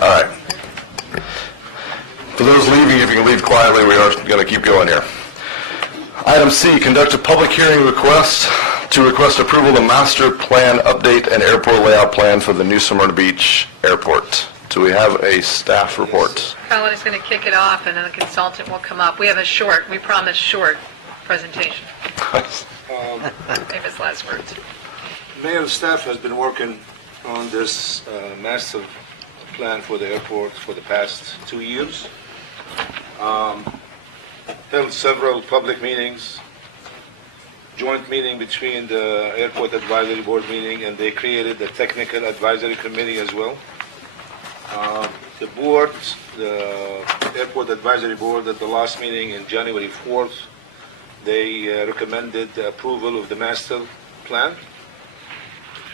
All right. For those leaving, if you can leave quietly, we are going to keep going here. Item C, conduct a public hearing request to request approval of the master plan update and airport layout plan for the new Smyrna Beach Airport. Do we have a staff report? Colin is going to kick it off, and then the consultant will come up. We have we promised short presentation. Famous last words. Mayor staff has been working on this master plan for the airport for the past 2 years. Held several public meetings, joint meeting between the Airport Advisory Board meeting, and they created the Technical Advisory Committee as well. The board, the Airport Advisory Board at the last meeting in January 4th, they recommended the approval of the master plan.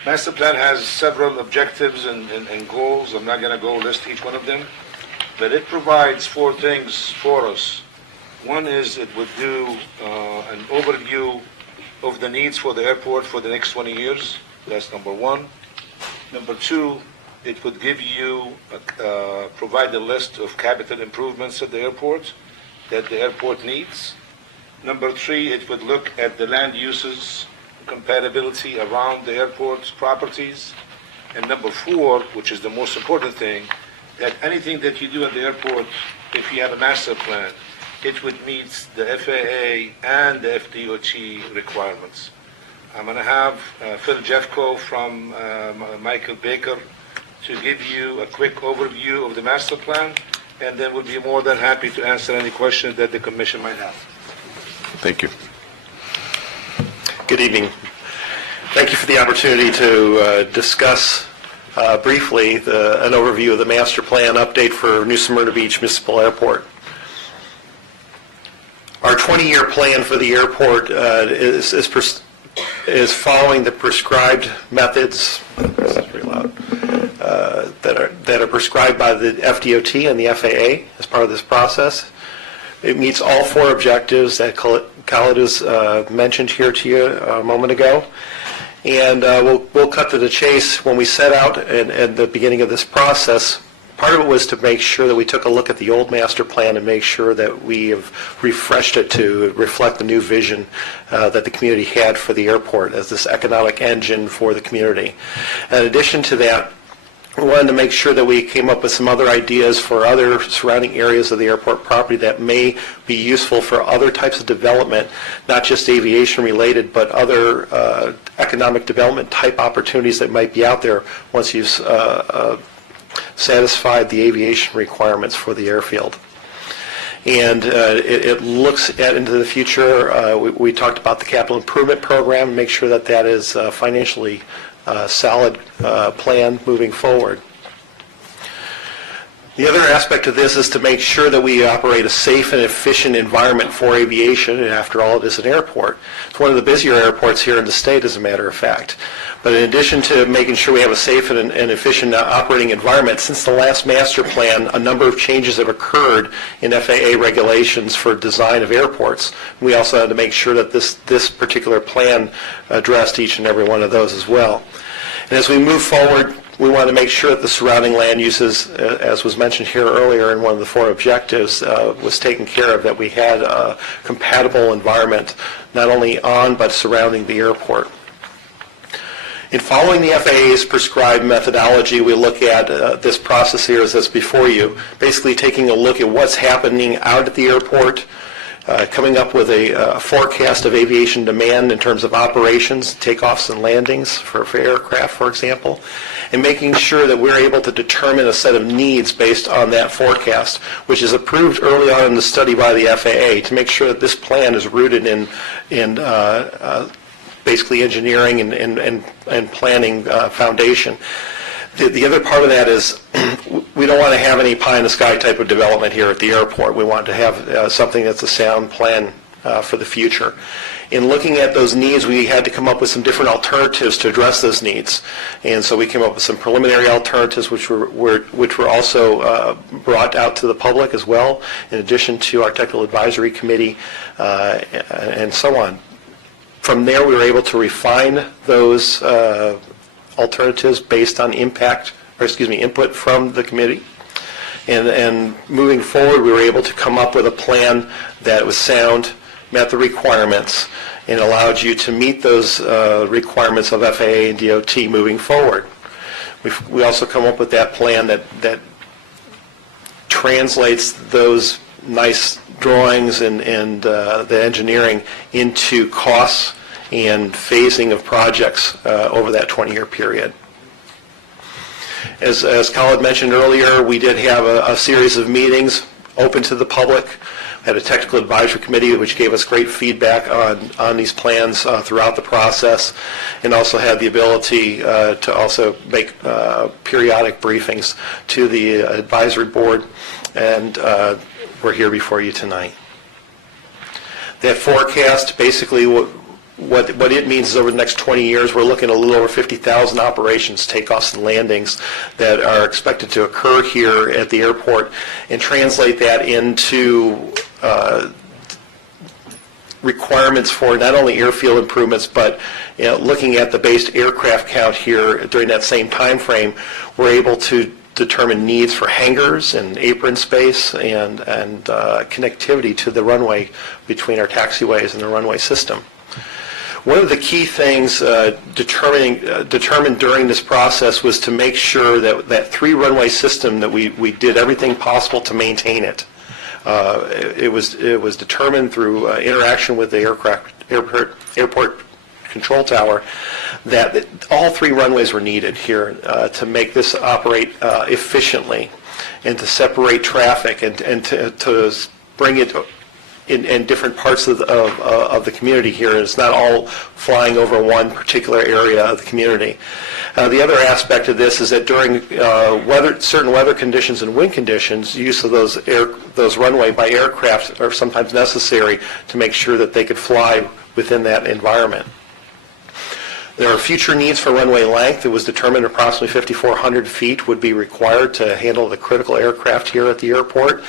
Master plan has several objectives and goals. I'm not going to go list each one of them, but it provides 4 things for us. One is it would do an overview of the needs for the airport for the next 20 years. That's number 1. Number 2, it would give you, provide a list of capital improvements at the airport that the airport needs. Number 3, it would look at the land uses compatibility around the airport's properties. And number 4, which is the most important thing, that anything that you do at the airport, if you have a master plan, it would meet the FAA and the FDOT requirements. I'm going to have Phil Jeffco from Michael Baker to give you a quick overview of the master plan, and then we'll be more than happy to answer any questions that the commission might have. Thank you. Good evening. Thank you for the opportunity to discuss briefly an overview of the master plan update for New Smyrna Beach Municipal Airport. Our 20-year plan for the airport is following the prescribed methods that are prescribed by the FDOT and the FAA as part of this process. It meets all 4 objectives that Khalid has mentioned here to you a moment ago. And we'll cut to the chase. When we set out at the beginning of this process, part of it was to make sure that we took a look at the old master plan and make sure that we have refreshed it to reflect the new vision that the community had for the airport as this economic engine for the community. In addition to that, we wanted to make sure that we came up with some other ideas for other surrounding areas of the airport property that may be useful for other types of development, not just aviation related, but other economic development type opportunities that might be out there once you've satisfied the aviation requirements for the airfield. And it looks into the future. We talked about the capital improvement program, make sure that that is financially solid plan moving forward. The other aspect of this is to make sure that we operate a safe and efficient environment for aviation, and after all, it is an airport. It's one of the busier airports here in the state, as a matter of fact. But in addition to making sure we have a safe and efficient operating environment, since the last master plan, a number of changes have occurred in FAA regulations for design of airports. We also had to make sure that this particular plan addressed each and every one of those as well. And as we move forward, we want to make sure that the surrounding land uses, as was mentioned here earlier in one of the 4 objectives, was taken care of, that we had a compatible environment not only on but surrounding the airport. In following the FAA's prescribed methodology, we look at this process here as this before you, basically taking a look at what's happening out at the airport, coming up with a forecast of aviation demand in terms of operations, takeoffs and landings for aircraft, for example, and making sure that we're able to determine a set of needs based on that forecast, which is approved early on in the study by the FAA to make sure that this plan is rooted in basically engineering and planning foundation. The other part of that is we don't want to have any pie-in-the-sky type of development here at the airport. We want to have something that's a sound plan for the future. In looking at those needs, we had to come up with some different alternatives to address those needs. And so we came up with some preliminary alternatives which were also brought out to the public as well, in addition to our technical advisory committee and so on. From there, we were able to refine those alternatives based on impact input from the committee. And moving forward, we were able to come up with a plan that was sound, met the requirements, and allowed you to meet those requirements of FAA and DOT moving forward. We also come up with that plan that translates those nice drawings and the engineering into costs and phasing of projects over that 20-year period. As Khaled mentioned earlier, we did have a series of meetings open to the public. Had a technical advisory committee which gave us great feedback on these plans throughout the process, and also had the ability to also make periodic briefings to the advisory board, and we're here before you tonight. That forecast, basically what it means is over the next 20 years, we're looking at a little over 50,000 operations, takeoffs and landings that are expected to occur here at the airport, and translate that into requirements for not only airfield improvements, but looking at the based aircraft count here during that same time frame, we're able to determine needs for hangars and apron space and connectivity to the runway between our taxiways and the runway system. One of the key things determined during this process was to make sure that that three-runway system, that we did everything possible to maintain it. It was determined through interaction with the airport control tower that all three runways were needed here to make this operate efficiently, and to separate traffic and to bring it in different parts of the community here. It's not all flying over one particular area of the community. The other aspect of this is that during certain weather conditions and wind conditions, use of those runway by aircraft are sometimes necessary to make sure that they could fly within that environment. There are future needs for runway length. It was determined approximately 5,400 feet would be required to handle the critical aircraft here at the airport,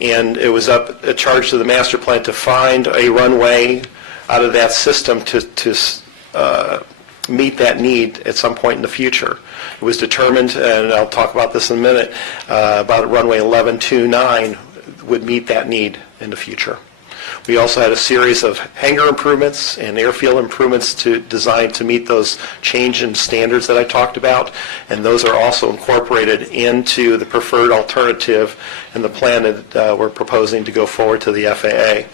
and it was a charge to the master plan to find a runway out of that system to meet that need at some point in the future. It was determined, and I'll talk about this in a minute, about runway 1129 would meet that need in the future. We also had a series of hangar improvements and airfield improvements designed to meet those change in standards that I talked about, and those are also incorporated into the preferred alternative and the plan that we're proposing to go forward to the FAA.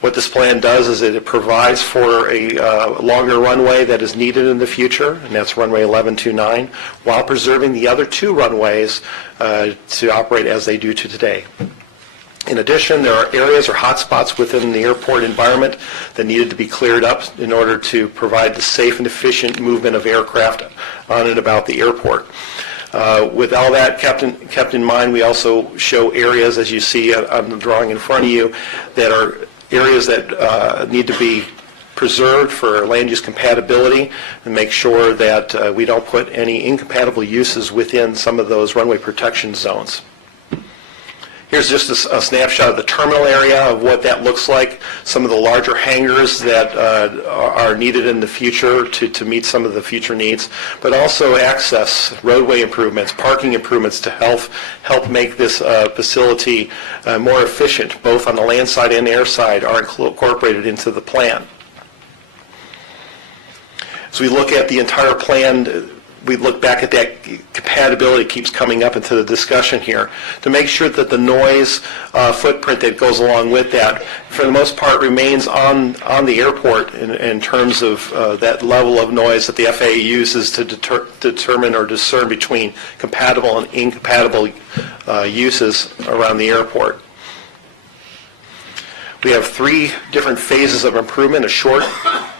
What this plan does is that it provides for a longer runway that is needed in the future, and that's runway 1129, while preserving the other two runways to operate as they do today. In addition, there are areas or hotspots within the airport environment that needed to be cleared up in order to provide the safe and efficient movement of aircraft on and about the airport. With all that kept in mind, we also show areas, as you see on the drawing in front of you, that are areas that need to be preserved for land use compatibility, and make sure that we don't put any incompatible uses within some of those runway protection zones. Here's just a snapshot of the terminal area of what that looks like, some of the larger hangars that are needed in the future to meet some of the future needs, but also access, roadway improvements, parking improvements to help make this facility more efficient, both on the land side and air side, are incorporated into the plan. As we look at the entire plan, we look back at that compatibility keeps coming up into the discussion here, to make sure that the noise footprint that goes along with that, for the most part, remains on the airport in terms of that level of noise that the FAA uses to determine or discern between compatible and incompatible uses around the airport. We have three different phases of improvement: a short,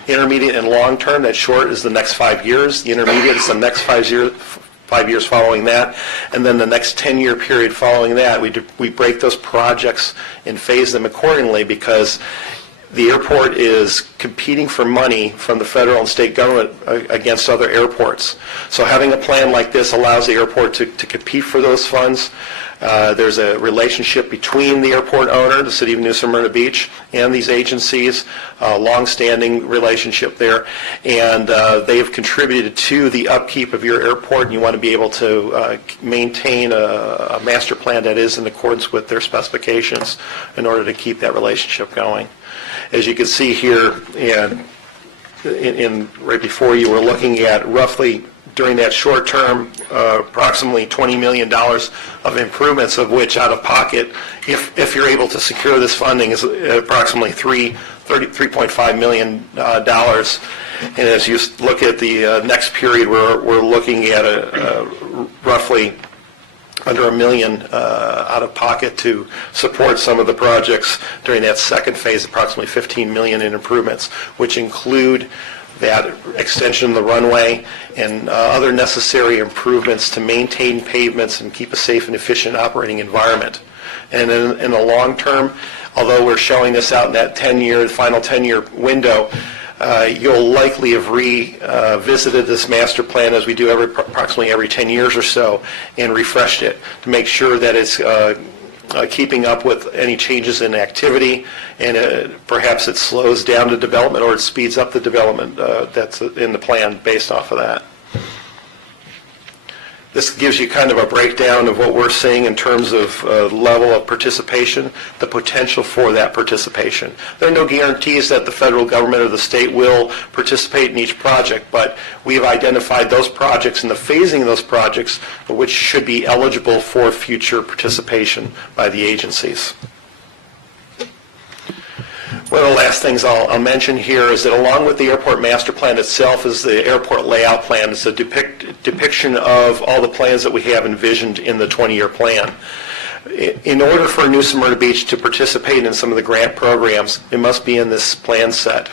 intermediate, and long term. That short is the next 5 years. The intermediate is the next 5 years following that. And then the next 10-year period following that, we break those projects and phase them accordingly, because the airport is competing for money from the federal and state government against other airports. So having a plan like this allows the airport to compete for those funds, There's a relationship between the airport owner, the City of New Smyrna Beach, and these agencies, a long-standing relationship there, and they've contributed to the upkeep of your airport, and you want to be able to maintain a master plan that is in accordance with their specifications in order to keep that relationship going. As you can see here, in right before you were looking at roughly during that short term, approximately $20 million of improvements, of which out of pocket, if you're able to secure this funding, is approximately $3.5 million. And as you look at the next period, we're looking at roughly under $1 million out of pocket to support some of the projects during that second phase, approximately $15 million in improvements, which include that extension of the runway and other necessary improvements to maintain pavements and keep a safe and efficient operating environment. And in the long term, although we're showing this out in that 10-year, final 10-year window, you'll likely have revisited this master plan as we do approximately every 10 years or so and refreshed it to make sure that it's keeping up with any changes in activity, and perhaps it slows down the development or it speeds up the development that's in the plan based off of that. This gives you kind of a breakdown of what we're seeing in terms of level of participation, the potential for that participation. There are no guarantees that the federal government or the state will participate in each project, but we have identified those projects and the phasing of those projects which should be eligible for future participation by the agencies. One of the last things I'll mention here is that along with the airport master plan itself is the airport layout plan. It's a depiction of all the plans that we have envisioned in the 20-year plan. In order for New Smyrna Beach to participate in some of the grant programs, it must be in this plan set.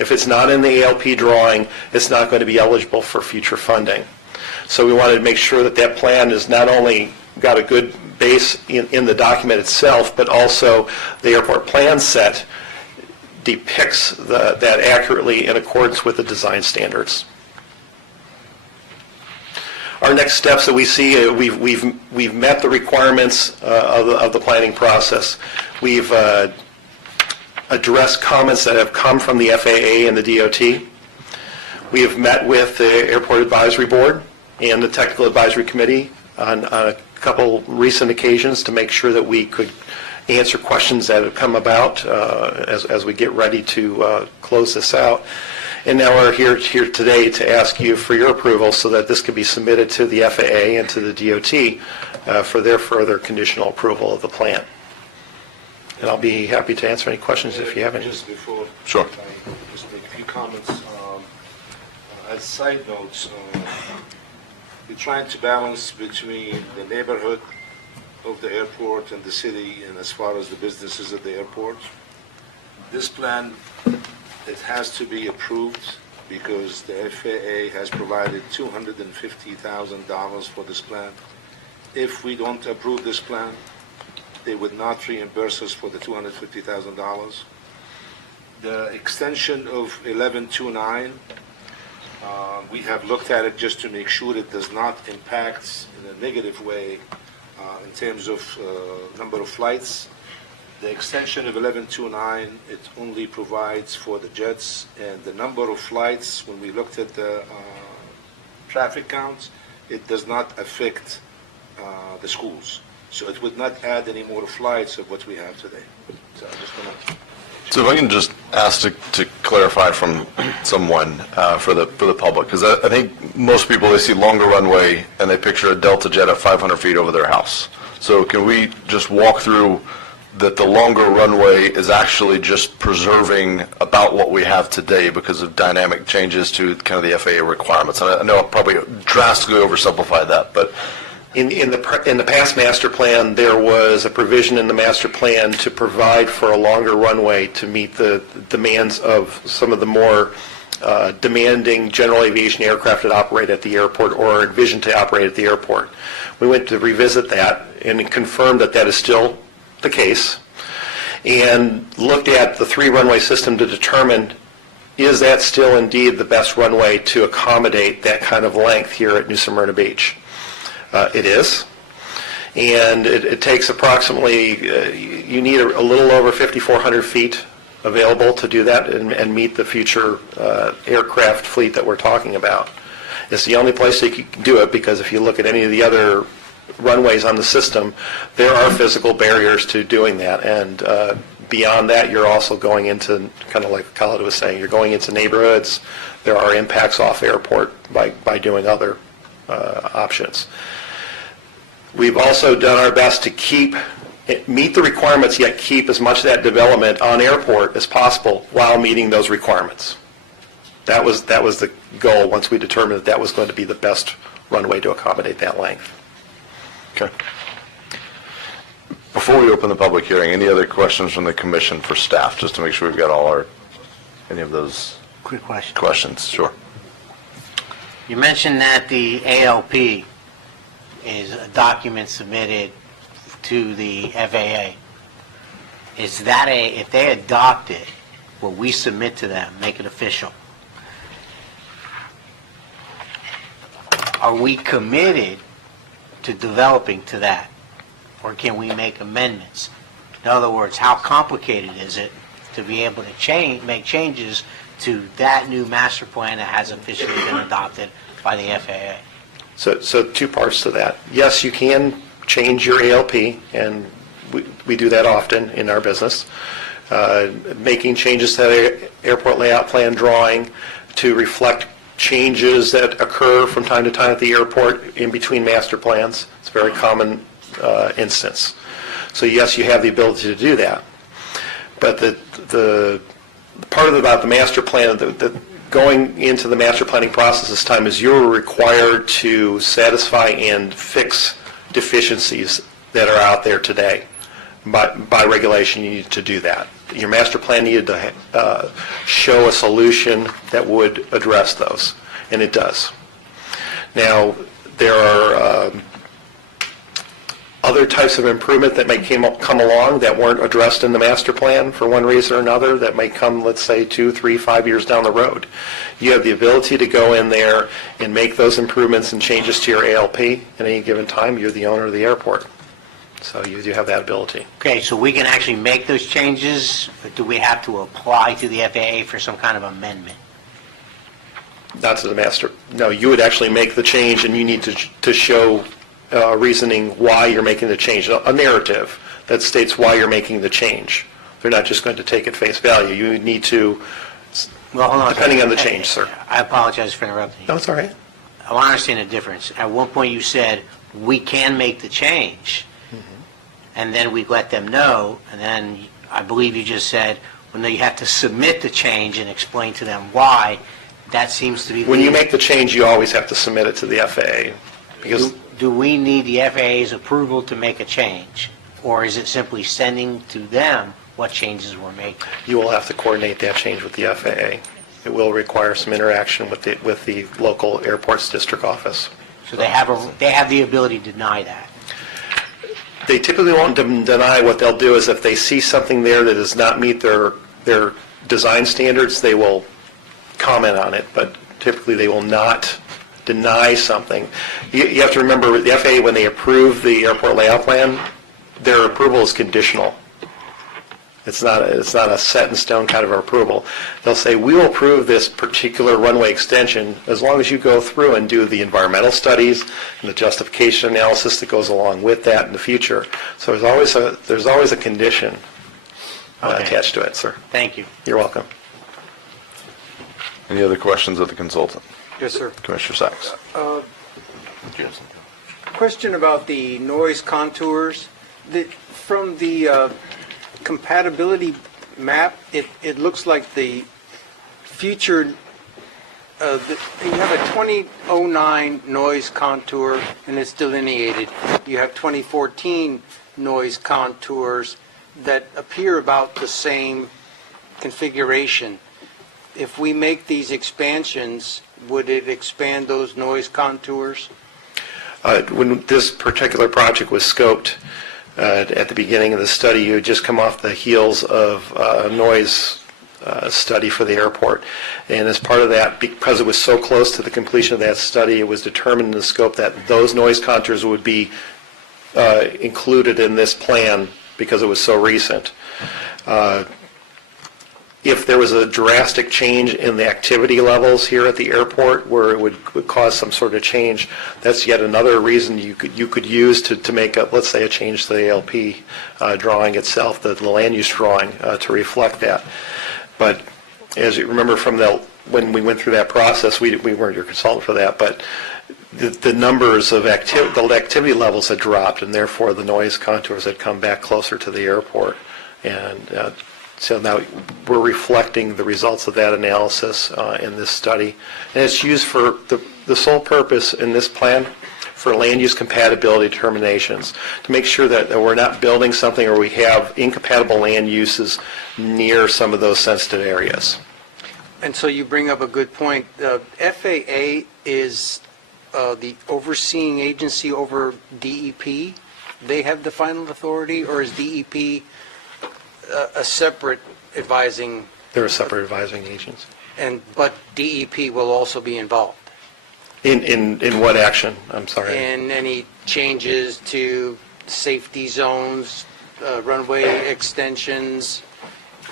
If it's not in the ALP drawing, it's not going to be eligible for future funding. So we wanted to make sure that that plan is not only got a good base in the document itself, but also the airport plan set depicts that accurately in accordance with the design standards. Our next steps that we see, we've met the requirements of the planning process. We've addressed comments that have come from the FAA and the DOT. We have met with the Airport Advisory Board and the Technical Advisory Committee on a couple recent occasions to make sure that we could answer questions that have come about as we get ready to close this out. And now we're here today to ask you for your approval so that this could be submitted to the FAA and to the DOT for their further conditional approval of the plan. And I'll be happy to answer any questions if you have any. Just before, Sure. I just make a few comments. As side notes, we're trying to balance between the neighborhood of the airport and the city, and as far as the businesses at the airport. This plan, it has to be approved because the FAA has provided $250,000 for this plan. If we don't approve this plan, they would not reimburse us for the $250,000. The extension of 1129, we have looked at it just to make sure it does not impact in a negative way in terms of number of flights. The extension of 1129, it only provides for the jets, and the number of flights, when we looked at the traffic counts, it does not affect the schools. So it would not add any more flights of what we have today. So I just want to... So if I can just ask to clarify from someone for the public, because I think most people, they see longer runway and they picture a Delta jet at 500 feet over their house. So can we just walk through that the longer runway is actually just preserving about what we have today because of dynamic changes to kind of the FAA requirements? And I know I probably drastically oversimplified that, but... In the past master plan, there was a provision in the master plan to provide for a longer runway to meet the demands of some of the more demanding general aviation aircraft that operate at the airport or are envisioned to operate at the airport. We went to revisit that and confirmed that that is still the case, and looked at the three-runway system to determine, is that still indeed the best runway to accommodate that kind of length here at New Smyrna Beach? It is. And it takes approximately, you need a little over 5,400 feet available to do that and meet the future aircraft fleet that we're talking about. It's the only place that you can do it, because if you look at any of the other runways on the system, there are physical barriers to doing that. And beyond that, you're also going into, kind of like Khalid was saying, you're going into neighborhoods. There are impacts off airport by doing other options. We've also done our best to meet the requirements, yet keep as much of that development on airport as possible while meeting those requirements. That was the goal once we determined that was going to be the best runway to accommodate that length. Okay. Before we open the public hearing, any other questions from the commission for staff, just to make sure we've got any of those Quick question. questions? Sure. You mentioned that the ALP is a document submitted to the FAA. Is that if they adopt it, what we submit to them, make it official, are we committed to developing to that? Or can we make amendments? In other words, how complicated is it to be able to make changes to that new master plan that has officially been adopted by the FAA? So two parts to that. Yes, you can change your ALP, and we do that often in our business. Making changes to the airport layout plan drawing to reflect changes that occur from time to time at the airport in between master plans. It's a very common instance. So yes, you have the ability to do that. But the part about the master plan, going into the master planning process this time, is you're required to satisfy and fix deficiencies that are out there today. By regulation, you need to do that. Your master plan needed to show a solution that would address those, and it does. Now, there are other types of improvement that may come along that weren't addressed in the master plan for one reason or another, that may come, let's say, 2, 3, 5 years down the road. You have the ability to go in there and make those improvements and changes to your ALP at any given time. You're the owner of the airport. So you do have that ability. Okay, so we can actually make those changes, or do we have to apply to the FAA for some kind of amendment? Not to the master. No, you would actually make the change, and you need to show reasoning why you're making the change, a narrative that states why you're making the change. They're not just going to take at face value. You need to, Well, hold on. depending on the change, sir. I apologize for interrupting you. No, it's all right. I want to understand the difference. At one point you said, we can make the change, and then we let them know, and then I believe you just said, well, no, you have to submit the change and explain to them why. That seems to be... When you make the change, you always have to submit it to the FAA. Because Do we need the FAA's approval to make a change? Or is it simply sending to them what changes we're making? you will have to coordinate that change with the FAA. It will require some interaction with the local airports district office. So they have the ability to deny that. They typically won't deny. What they'll do is if they see something there that does not meet their design standards, they will comment on it, but typically they will not deny something. You have to remember, the FAA, when they approve the airport layout plan, their approval is conditional. It's not a set in stone kind of approval. They'll say, we will approve this particular runway extension as long as you go through and do the environmental studies and the justification analysis that goes along with that in the future. So there's always a condition attached to it, sir. Thank you. You're welcome. Any other questions of the consultant? Yes, sir. Commissioner Sachs. Question about the noise contours. From the compatibility map, it looks like the future, you have a 2009 noise contour, and it's delineated. You have 2014 noise contours that appear about the same configuration. If we make these expansions, would it expand those noise contours? When this particular project was scoped at the beginning of the study, you had just come off the heels of a noise study for the airport. And as part of that, because it was so close to the completion of that study, it was determined in the scope that those noise contours would be included in this plan because it was so recent. If there was a drastic change in the activity levels here at the airport where it would cause some sort of change, that's yet another reason you could use to make a, let's say, a change to the ALP drawing itself, the land use drawing, to reflect that. But as you remember from when we went through that process, we weren't your consultant for that, but the numbers of the activity levels had dropped, and therefore the noise contours had come back closer to the airport. And so now we're reflecting the results of that analysis in this study. And it's used for the sole purpose in this plan for land use compatibility determinations, to make sure that we're not building something or we have incompatible land uses near some of those sensitive areas. And so you bring up a good point. FAA is the overseeing agency over DEP. They have the final authority, or is DEP a separate advising? They're a separate advising agency. But DEP will also be involved In what action? I'm sorry. in any changes to safety zones, runway extensions,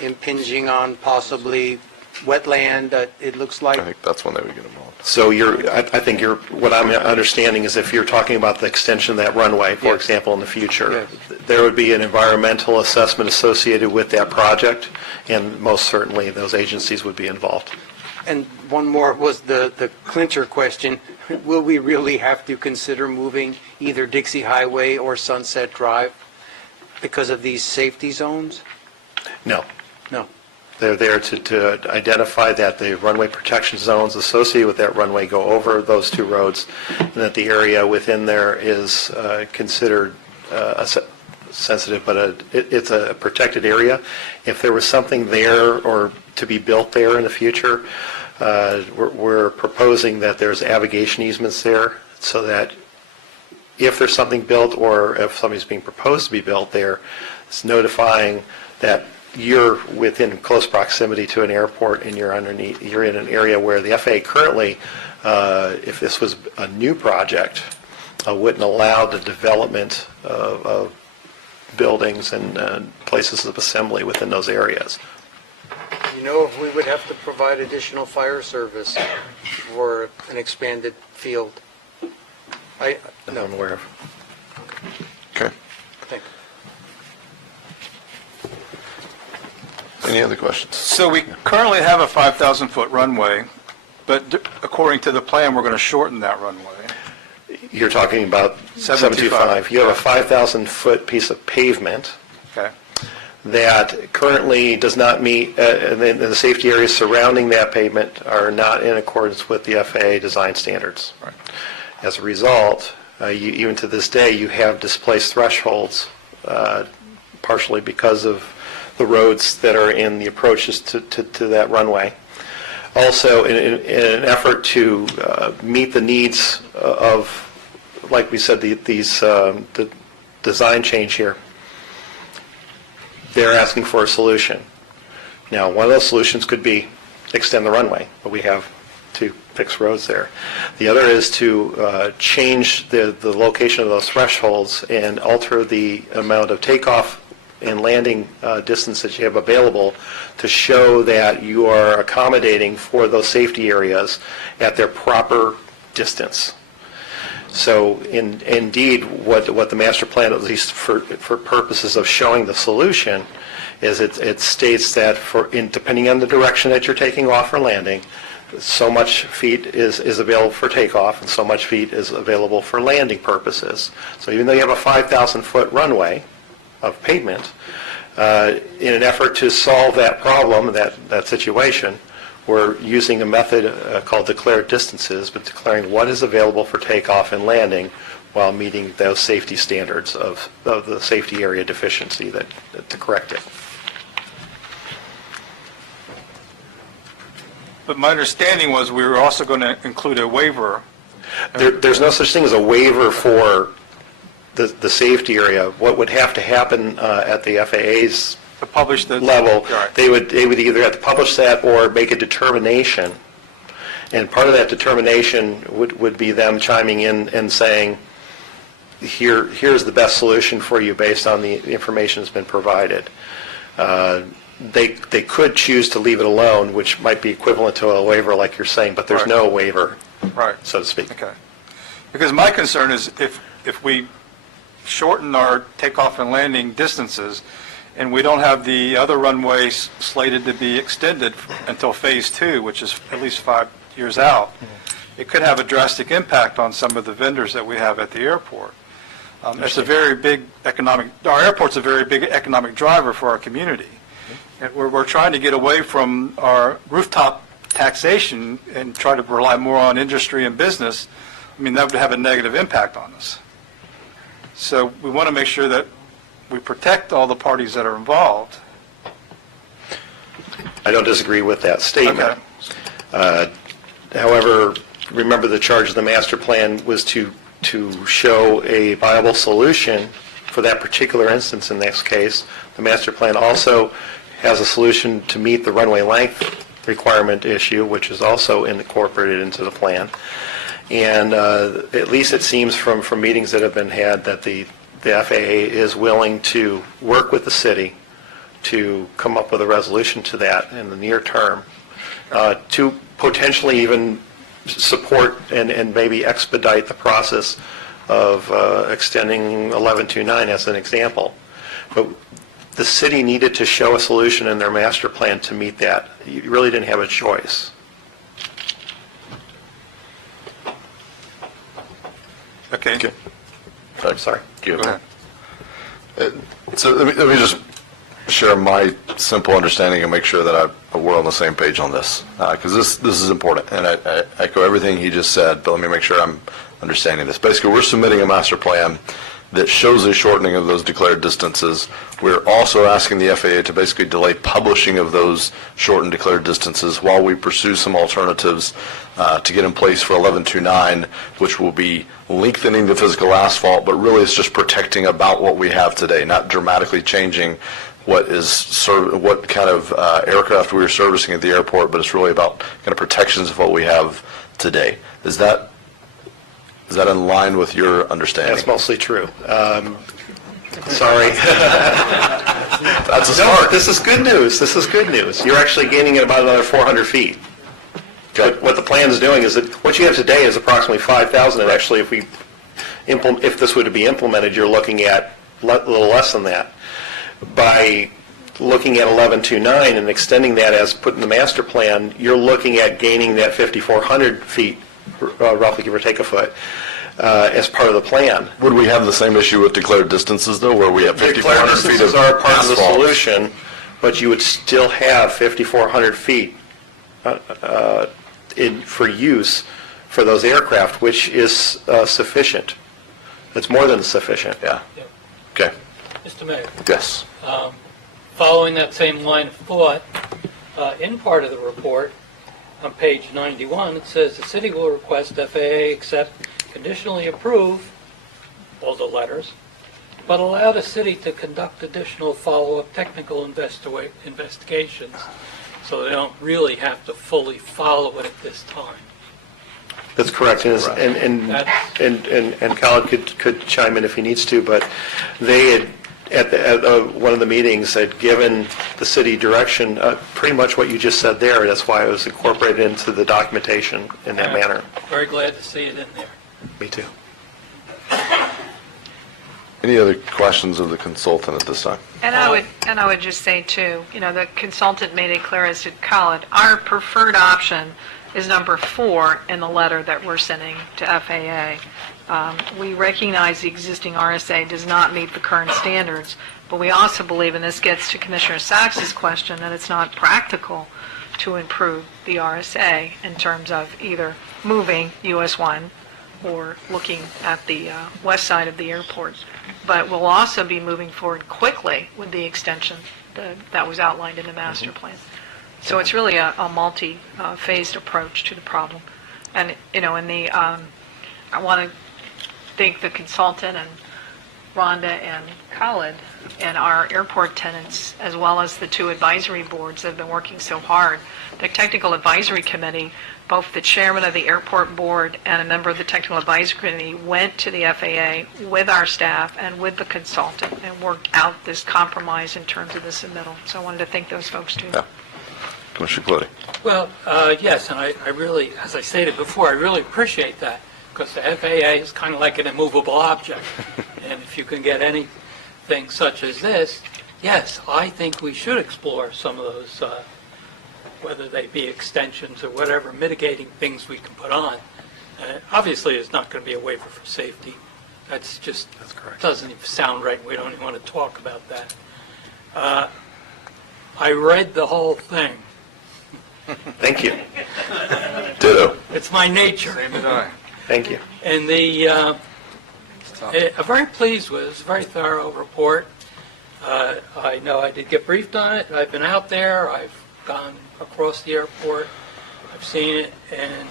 impinging on possibly wetland, it looks like. I think that's when they would get involved. So I think what I'm understanding is if you're talking about the extension of that runway, for Yes. example, in the future, Yes. there would be an environmental assessment associated with that project, and most certainly those agencies would be involved. And one more was the clincher question. Will we really have to consider moving either Dixie Highway or Sunset Drive because of these safety zones? No. No. They're there to identify that the runway protection zones associated with that runway go over those two roads, and that the area within there is considered sensitive, but it's a protected area. If there was something there or to be built there in the future, we're proposing that there's navigation easements there, so that if there's something built or if something's being proposed to be built there, it's notifying that you're within close proximity to an airport and you're in an area where the FAA currently, if this was a new project, wouldn't allow the development of buildings and places of assembly within those areas. You know, if we would have to provide additional fire service for an expanded field. That I'm aware of. Okay. Thank you. Any other questions? So we currently have a 5,000-foot runway, but according to the plan, we're going to shorten that runway. You're talking about 725. You have a 5,000-foot piece of pavement Okay. that currently does not meet, and the safety areas surrounding that pavement are not in accordance with the FAA design standards. Right. As a result, even to this day, you have displaced thresholds, partially because of the roads that are in the approaches to that runway. Also, in an effort to meet the needs of, like we said, the design change here, they're asking for a solution. Now, one of those solutions could be extend the runway, but we have two fixed roads there. The other is to change the location of those thresholds and alter the amount of takeoff and landing distance that you have available to show that you are accommodating for those safety areas at their proper distance. So indeed, what the master plan, at least for purposes of showing the solution, is it states that depending on the direction that you're taking off or landing, so much feet is available for takeoff and so much feet is available for landing purposes. So even though you have a 5,000-foot runway of pavement, in an effort to solve that problem, that situation, we're using a method called declared distances, but declaring what is available for takeoff and landing while meeting those safety standards of the safety area deficiency to correct it. But my understanding was we were also going to include a waiver. There's no such thing as a waiver for the safety area. What would have to happen at the FAA's To publish the level, Right. they would either have to publish that or make a determination. And part of that determination would be them chiming in and saying, here's the best solution for you based on the information that's been provided. They could choose to leave it alone, which might be equivalent to a waiver like you're saying, but there's Right. no waiver, Right. so to speak. Okay. Because my concern is if we shorten our takeoff and landing distances, and we don't have the other runways slated to be extended until Phase 2, which is at least 5 years out, it could have a drastic impact on some of the vendors that we have at the airport. It's a very big our airport's a very big economic driver for our community. And we're trying to get away from our rooftop taxation and try to rely more on industry and business. I mean, that would have a negative impact on us. So we want to make sure that we protect all the parties that are involved. I don't disagree with that statement. However, remember the charge of the master plan was to show a viable solution for that particular instance in this case. The master plan also has a solution to meet the runway length requirement issue, which is also incorporated into the plan. And at least it seems from meetings that have been had that the FAA is willing to work with the city to come up with a resolution to that in the near term, to potentially even support and maybe expedite the process of extending 1129 as an example. But the city needed to show a solution in their master plan to meet that. You really didn't have a choice. Okay. I'm sorry. Go ahead. So let me just share my simple understanding and make sure that we're on the same page on this, because this is important, and I echo everything he just said, but let me make sure I'm understanding this. Basically, we're submitting a master plan that shows a shortening of those declared distances. We're also asking the FAA to basically delay publishing of those shortened declared distances while we pursue some alternatives to get in place for 1129, which will be lengthening the physical asphalt, but really it's just protecting about what we have today, not dramatically changing what kind of aircraft we are servicing at the airport, but it's really about kind of protections of what we have today. Is that in line with your understanding? That's mostly true. Sorry. That's a start. This is good news. This is good news. You're actually gaining it about another 400 feet. Okay. What the plan is doing is that what you have today is approximately 5,000, and actually if this were to be implemented, you're looking at a little less than that. By looking at 1129 and extending that as put in the master plan, you're looking at gaining that 5,400 feet, roughly give or take a foot, as part of the plan. Would we have the same issue with declared distances, though, where we have 5,400 Declared feet distances of are part of the asphalt? solution, but you would still have 5,400 feet for use for those aircraft, which is sufficient. It's more than sufficient. Yeah. Okay. Mr. Mayor, Yes. following that same line of thought, in part of the report, on page 91, it says the city will request FAA accept, conditionally approve, all the letters, but allow the city to conduct additional follow-up technical investigations, so they don't really have to fully follow it at this time. That's correct, and Colin could chime in if he needs to, but they had, at one of the meetings, had given the city direction, pretty much what you just said there. That's why it was incorporated into the documentation in that manner. Very glad to see it in there. Me too. Any other questions of the consultant at this time? And I would just say too, the consultant made it clear, as did Colin, our preferred option is number 4 in the letter that we're sending to FAA. We recognize the existing RSA does not meet the current standards, but we also believe, and this gets to Commissioner Sachs's question, that it's not practical to improve the RSA in terms of either moving US 1 or looking at the west side of the airport. But we'll also be moving forward quickly with the extension that was outlined in the master plan. So it's really a multi-phased approach to the problem. And, I want to thank the consultant and Rhonda and Khalid and our airport tenants, as well as the two advisory boards that have been working so hard. The Technical Advisory Committee, both the chairman of the airport board and a member of the Technical Advisory Committee went to the FAA with our staff and with the consultant and worked out this compromise in terms of the submittal. So I wanted to thank those folks too. Yeah. Commissioner Cludy. Well, yes, and I really, as I stated before, I really appreciate that, because the FAA is kind of like an immovable object. And if you can get anything such as this, yes, I think we should explore some of those, whether they be extensions or whatever, mitigating things we can put on. Obviously, it's not going to be a waiver for safety. That's correct. Doesn't even sound right. We don't even want to talk about that. I read the whole thing. Thank you. Ditto. It's my nature. Same as I. Thank you. And I'm very pleased with it. It's a very thorough report. I know I did get briefed on it. I've been out there. I've gone across the airport. I've seen it. And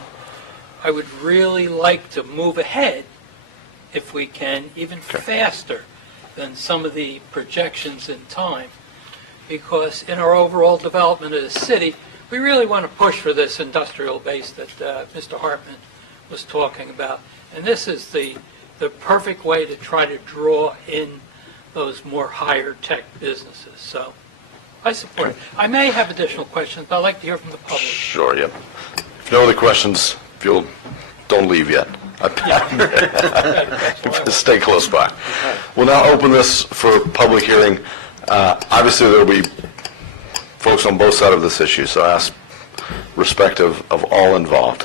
I would really like to move ahead, if we can, even faster than some of the projections in time. Because in our overall development of the city, we really want to push for this industrial base that Mr. Hartman was talking about. And this is the perfect way to try to draw in those more higher tech businesses. So I support it. I may have additional questions, but I'd like to hear from the public. Sure, yep. If no other questions, if you'll, don't leave yet. Stay close by. We'll now open this for public hearing. Obviously, there will be folks on both sides of this issue, so I ask respect of all involved.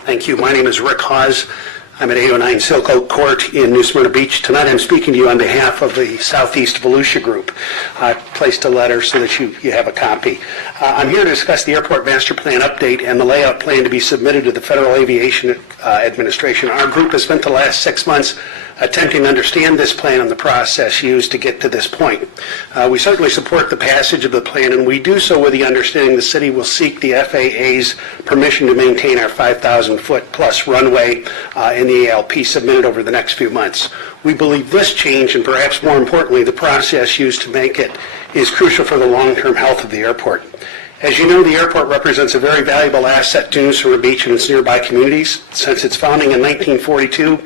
Thank you. My name is Rick Hawes. I'm at 809 Silk Oak Court in New Smyrna Beach. Tonight I'm speaking to you on behalf of the Southeast Volusia Group. I placed a letter so that you have a copy. I'm here to discuss the Airport Master Plan update and the layout plan to be submitted to the Federal Aviation Administration. Our group has spent the last 6 months attempting to understand this plan and the process used to get to this point. We certainly support the passage of the plan, and we do so with the understanding the city will seek the FAA's permission to maintain our 5,000-foot plus runway in the ALP submitted over the next few months. We believe this change, and perhaps more importantly, the process used to make it, is crucial for the long-term health of the airport. As you know, the airport represents a very valuable asset to New Smyrna Beach and its nearby communities. Since its founding in 1942,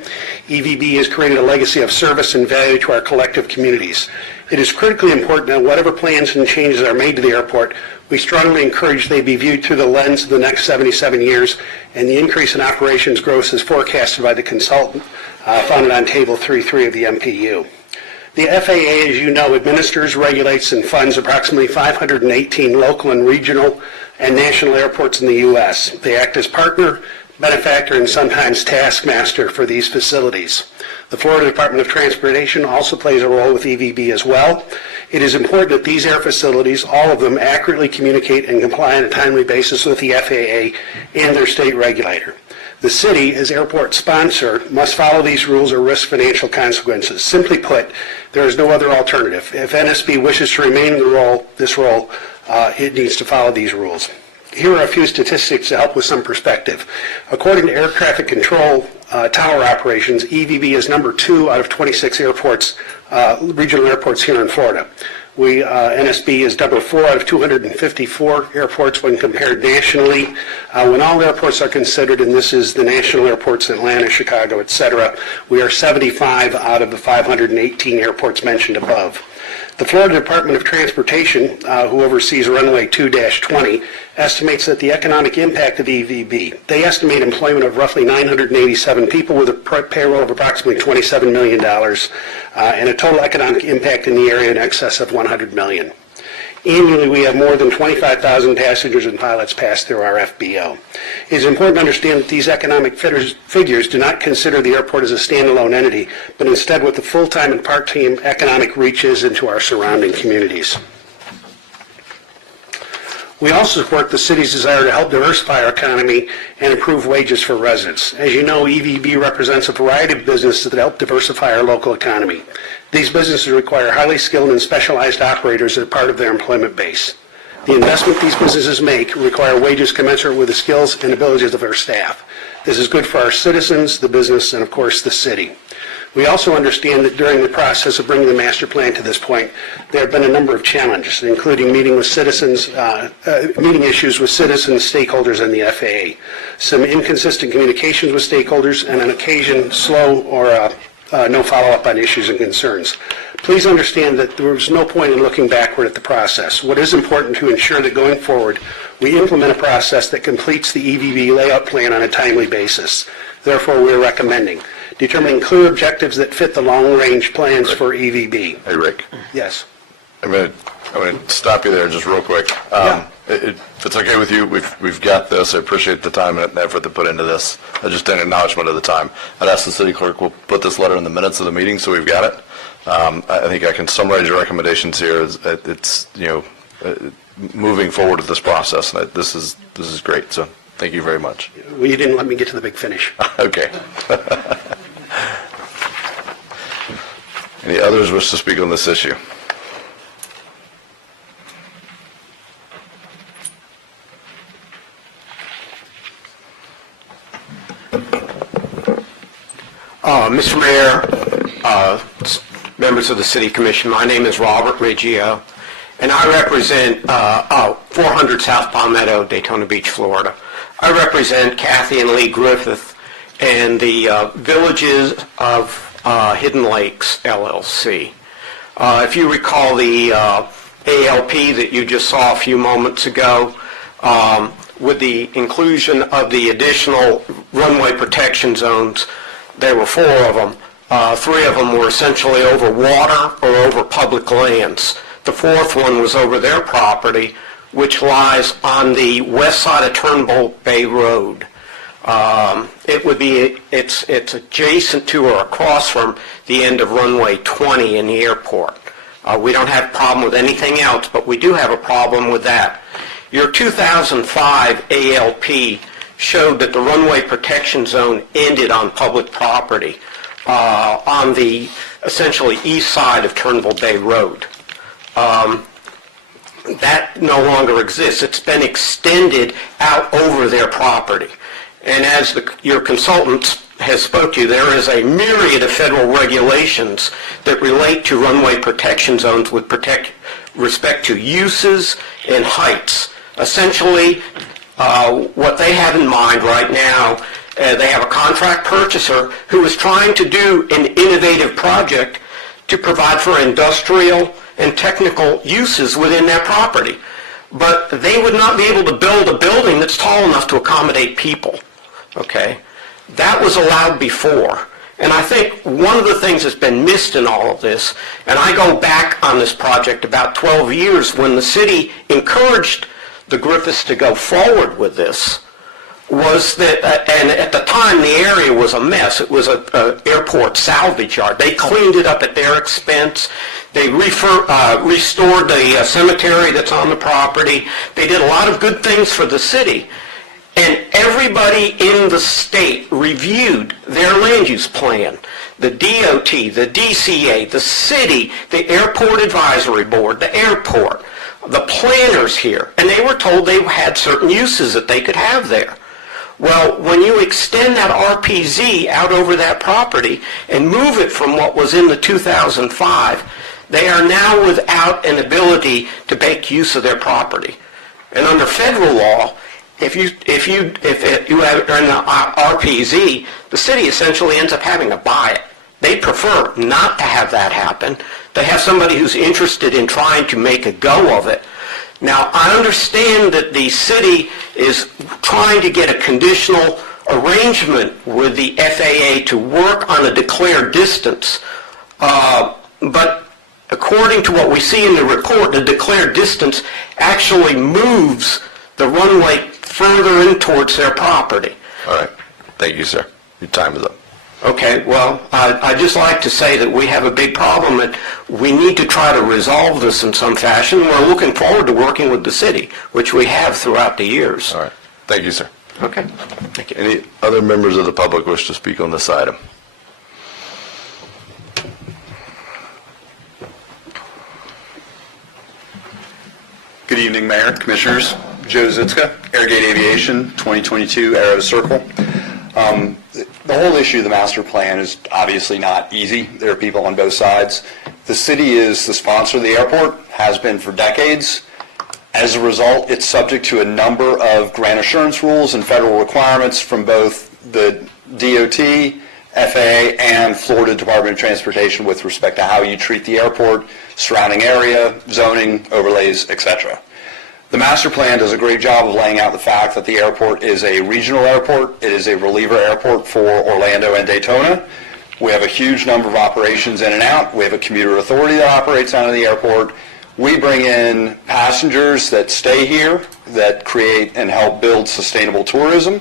EVB has created a legacy of service and value to our collective communities. It is critically important that whatever plans and changes are made to the airport, we strongly encourage they be viewed through the lens of the next 77 years and the increase in operations growth as forecasted by the consultant founded on Table 3.3 of the MPU. The FAA, as you know, administers, regulates, and funds approximately 518 local and regional and national airports in the U.S. They act as partner, benefactor, and sometimes taskmaster for these facilities. The Florida Department of Transportation also plays a role with EVB as well. It is important that these air facilities, all of them, accurately communicate and comply on a timely basis with the FAA and their state regulator. The city, as airport sponsor, must follow these rules or risk financial consequences. Simply put, there is no other alternative. If NSB wishes to remain in this role, it needs to follow these rules. Here are a few statistics to help with some perspective. According to air traffic control tower operations, EVB is number 2 out of 26 airports, regional airports here in Florida. NSB is number 4 out of 254 airports when compared nationally. When all airports are considered, and this is the national airports, Atlanta, Chicago, etc., we are 75 out of the 518 airports mentioned above. The Florida Department of Transportation, who oversees runway 2-20, estimates that the economic impact of EVB, they estimate employment of roughly 987 people with a payroll of approximately $27 million and a total economic impact in the area in excess of $100 million. Annually, we have more than 25,000 passengers and pilots pass through our FBO. It is important to understand that these economic figures do not consider the airport as a standalone entity, but instead what the full-time and part-time economic reach is into our surrounding communities. We also support the city's desire to help diversify our economy and improve wages for residents. As you know, EVB represents a variety of businesses that help diversify our local economy. These businesses require highly skilled and specialized operators as part of their employment base. The investment these businesses make require wages commensurate with the skills and abilities of their staff. This is good for our citizens, the business, and of course, the city. We also understand that during the process of bringing the master plan to this point, there have been a number of challenges, including meeting with citizens, meeting issues with citizens, stakeholders, and the FAA. Some inconsistent communications with stakeholders, and on occasion, slow or no follow-up on issues and concerns. Please understand that there was no point in looking backward at the process. What is important to ensure that going forward, we implement a process that completes the EVB layout plan on a timely basis. Therefore, we are recommending determining clear objectives that fit the long-range plans for EVB. Hey, Rick, Yes. I'm going to stop you there just real quick. Yeah. If it's okay with you, we've got this. I appreciate the time and effort to put into this. Just an acknowledgement of the time. I'd ask the city clerk, we'll put this letter in the minutes of the meeting so we've got it. I think I can summarize your recommendations here. It's, moving forward with this process. And this is great. So thank you very much. Well, you didn't let me get to the big finish. Okay. Any others wish to speak on this issue? Mr. Mayor, members of the City Commission, my name is Robert Riggio, and I represent 400 South Palmetto, Daytona Beach, Florida. I represent Kathy and Lee Griffith and the Villages of Hidden Lakes, LLC. If you recall the ALP that you just saw a few moments ago, with the inclusion of the additional runway protection zones, there were 4 of them. 3 of them were essentially over water or over public lands. The 4th one was over their property, which lies on the west side of Turnbull Bay Road. It's adjacent to or across from the end of runway 20 in the airport. We don't have a problem with anything else, but we do have a problem with that. Your 2005 ALP showed that the runway protection zone ended on public property on the essentially east side of Turnbull Bay Road. That no longer exists. It's been extended out over their property. And as your consultant has spoke to you, there is a myriad of federal regulations that relate to runway protection zones with respect to uses and heights. Essentially, what they have in mind right now, they have a contract purchaser who is trying to do an innovative project to provide for industrial and technical uses within their property. But they would not be able to build a building that's tall enough to accommodate people. Okay? That was allowed before. And I think one of the things that's been missed in all of this, and I go back on this project about 12 years when the city encouraged the Griffiths to go forward with this, was that, and at the time the area was a mess. It was an airport salvage yard. They cleaned it up at their expense. They restored the cemetery that's on the property. They did a lot of good things for the city. And everybody in the state reviewed their land use plan. The DOT, the DCA, the city, the Airport Advisory Board, the airport, the planners here, and they were told they had certain uses that they could have there. Well, when you extend that RPZ out over that property and move it from what was in the 2005, they are now without an ability to make use of their property. And under federal law, if you have an RPZ, the city essentially ends up having to buy it. They prefer not to have that happen. They have somebody who's interested in trying to make a go of it. Now, I understand that the city is trying to get a conditional arrangement with the FAA to work on a declared distance. But according to what we see in the report, the declared distance actually moves the runway further in towards their property. All right. Thank you, sir. Your time is up. Okay, well, I'd just like to say that we have a big problem and we need to try to resolve this in some fashion. We're looking forward to working with the city, which we have throughout the years. All right. Thank you, sir. Okay. Thank you. Any other members of the public wish to speak on this item? Good evening. evening, Mayor, Commissioners. Joe Zitzka, Airgate Aviation, 2022 Aero Circle. The whole issue of the master plan is obviously not easy. There are people on both sides. The city is the sponsor of the airport, has been for decades. As a result, it's subject to a number of grant assurance rules and federal requirements from both the DOT, FAA, and Florida Department of Transportation with respect to how you treat the airport, surrounding area, zoning, overlays, etc. The master plan does a great job of laying out the fact that the airport is a regional airport. It is a reliever airport for Orlando and Daytona. We have a huge number of operations in and out. We have a commuter authority that operates out of the airport. We bring in passengers that stay here, that create and help build sustainable tourism.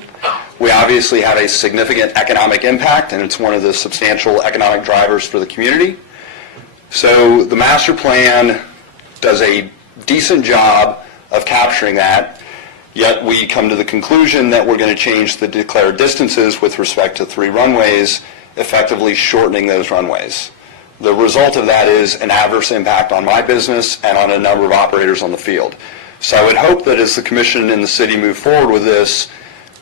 We obviously have a significant economic impact, and it's one of the substantial economic drivers for the community. So the master plan does a decent job of capturing that, yet we come to the conclusion that we're going to change the declared distances with respect to 3 runways, effectively shortening those runways. The result of that is an adverse impact on my business and on a number of operators on the field. So I would hope that as the commission and the city move forward with this,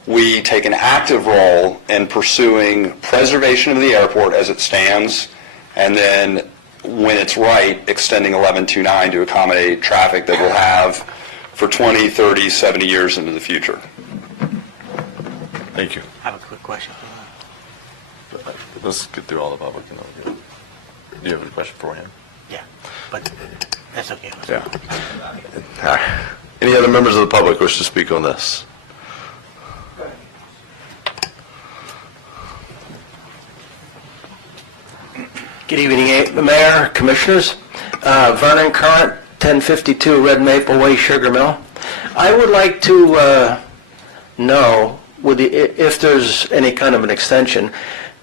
we take an active role in pursuing preservation of the airport as it stands, and then when it's right, extending 1129 to accommodate traffic that we'll have for 20, 30, 70 years into the future. Thank you. I have a quick question. Let's get through all the public. Do you have a question for him? Yeah, but that's okay. Yeah. All right. Any other members of the public wish to speak on this? Good evening, Mayor, Commissioners. Vernon Current, 1052 Red Maple Way, Sugar Mill. I would like to know if there's any kind of an extension.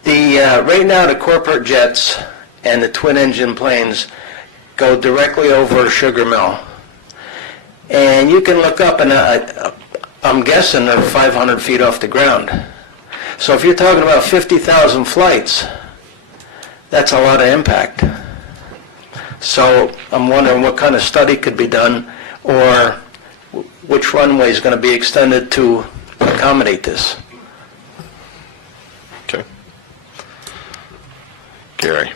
Right now, the corporate jets and the twin-engine planes go directly over Sugar Mill. And you can look up, and I'm guessing they're 500 feet off the ground. So if you're talking about 50,000 flights, that's a lot of impact. So I'm wondering what kind of study could be done, or which runway is going to be extended to accommodate this. Okay. Gary.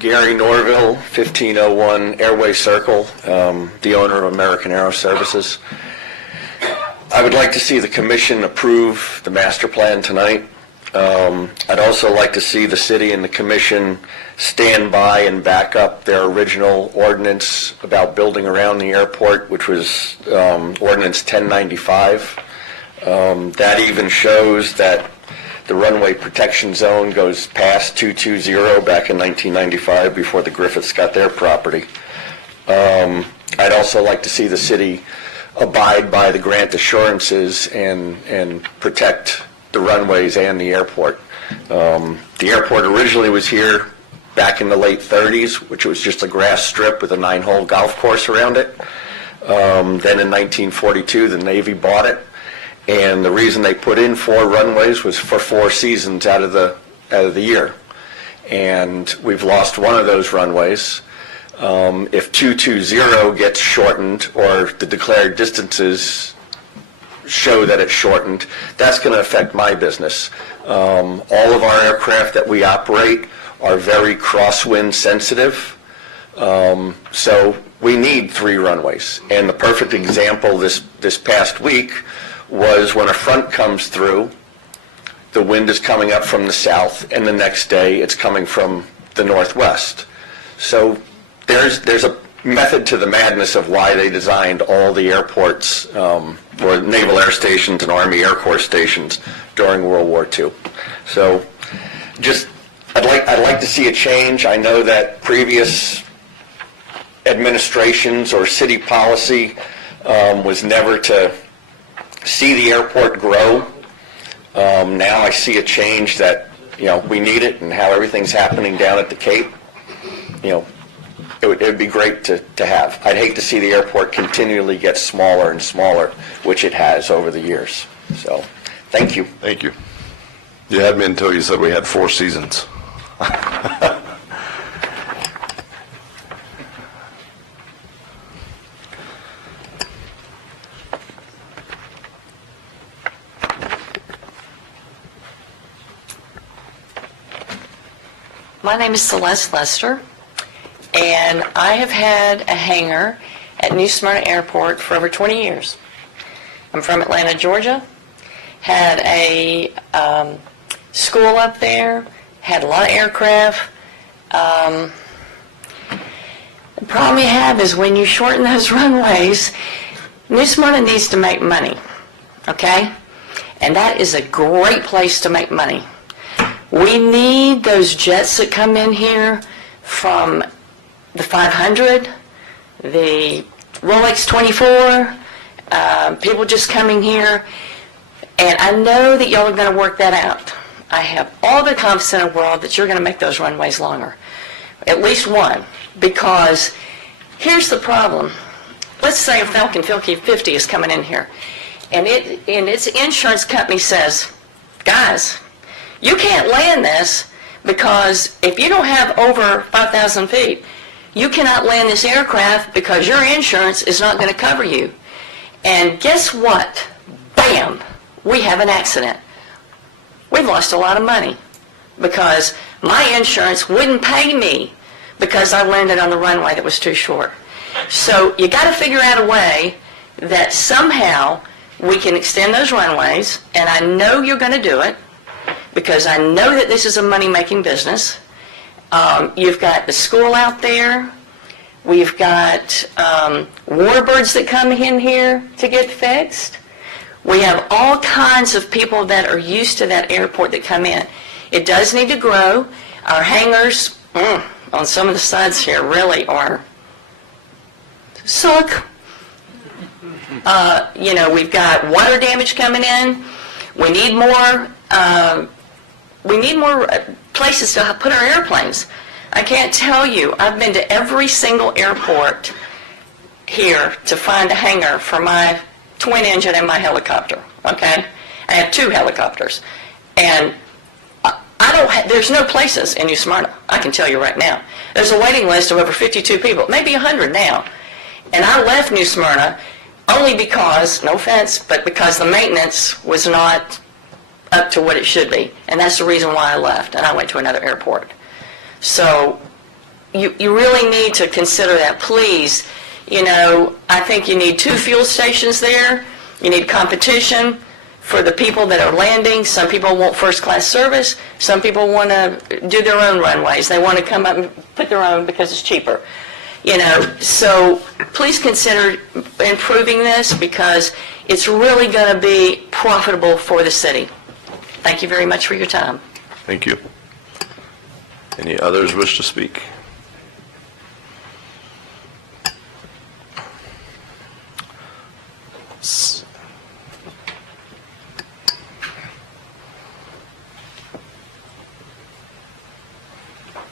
Gary Norville, 1501 Airway Circle, the owner of American Aero Services. I would like to see the commission approve the master plan tonight. I'd also like to see the city and the commission stand by and back up their original ordinance about building around the airport, which was Ordinance 1095. That even shows that the runway protection zone goes past 220 back in 1995 before the Griffiths got their property. I'd also like to see the city abide by the grant assurances and protect the runways and the airport. The airport originally was here back in the late 30s, which was just a grass strip with a 9-hole golf course around it. Then in 1942, the Navy bought it, and the reason they put in 4 runways was for 4 seasons out of the year. And we've lost one of those runways. If 220 gets shortened, or the declared distances show that it's shortened, that's going to affect my business. All of our aircraft that we operate are very crosswind sensitive, so we need 3 runways. And the perfect example this past week was when a front comes through, the wind is coming up from the south, and the next day it's coming from the northwest. So there's a method to the madness of why they designed all the airports, or Naval Air Stations and Army Air Corps stations during World War II. So just, I'd like to see a change. I know that previous administrations or city policy was never to see the airport grow. Now I see a change that, we need it, and how everything's happening down at the Cape. It would be great to have. I'd hate to see the airport continually get smaller and smaller, which it has over the years. So, thank you. Thank you. You had me until you said we had 4 seasons. My name is Celeste Lester, and I have had a hangar at New Smyrna Airport for over 20 years. I'm from Atlanta, Georgia. Had a school up there, had a lot of aircraft. The problem you have is when you shorten those runways, New Smyrna needs to make money, okay? And that is a great place to make money. We need those jets that come in here from the 500, the Rolex 24, people just coming here. And I know that y'all are going to work that out. I have all the confidence in the world that you're going to make those runways longer. At least one. Because here's the problem. Let's say a Falcon 50 is coming in here. And its insurance company says, guys, you can't land this because if you don't have over 5,000 feet, you cannot land this aircraft because your insurance is not going to cover you. And guess what? Bam! We have an accident. We've lost a lot of money because my insurance wouldn't pay me because I landed on the runway that was too short. So you got to figure out a way that somehow we can extend those runways, and I know you're going to do it because I know that this is a money-making business. You've got the school out there. We've got warbirds that come in here to get fixed. We have all kinds of people that are used to that airport that come in. It does need to grow. Our hangars on some of the sides here really are suck. We've got water damage coming in. We need more places to put our airplanes. I can't tell you, I've been to every single airport here to find a hangar for my twin engine and my helicopter, okay? I have 2 helicopters. And there's no places in New Smyrna, I can tell you right now. There's a waiting list of over 52 people, maybe 100 now. And I left New Smyrna only because, no offense, but because the maintenance was not up to what it should be. And that's the reason why I left, and I went to another airport. So you really need to consider that, please. I think you need 2 fuel stations there. You need competition for the people that are landing. Some people want first-class service. Some people want to do their own runways. They want to come up and put their own because it's cheaper. So please consider improving this because it's really going to be profitable for the city. Thank you very much for your time. Thank you. Any others wish to speak?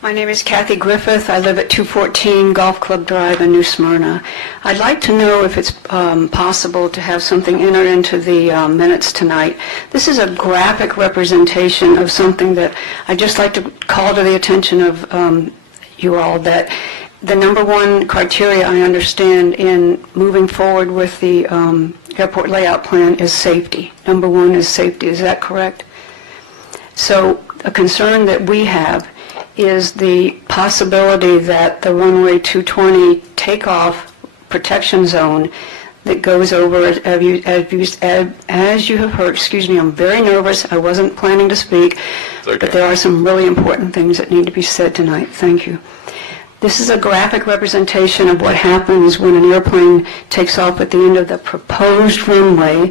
My name is Kathy Griffith. I live at 214 Golf Club Drive in New Smyrna. I'd like to know if it's possible to have something entered into the minutes tonight. This is a graphic representation of something that I'd just like to call to the attention of you all, that the number one criteria I understand in moving forward with the airport layout plan is safety. Number one is safety. Is that correct? So a concern that we have is the possibility that the runway 220 takeoff protection zone that goes over, as you have heard, excuse me, I'm very nervous, I wasn't planning to speak, Okay. but there are some really important things that need to be said tonight. Thank you. This is a graphic representation of what happens when an airplane takes off at the end of the proposed runway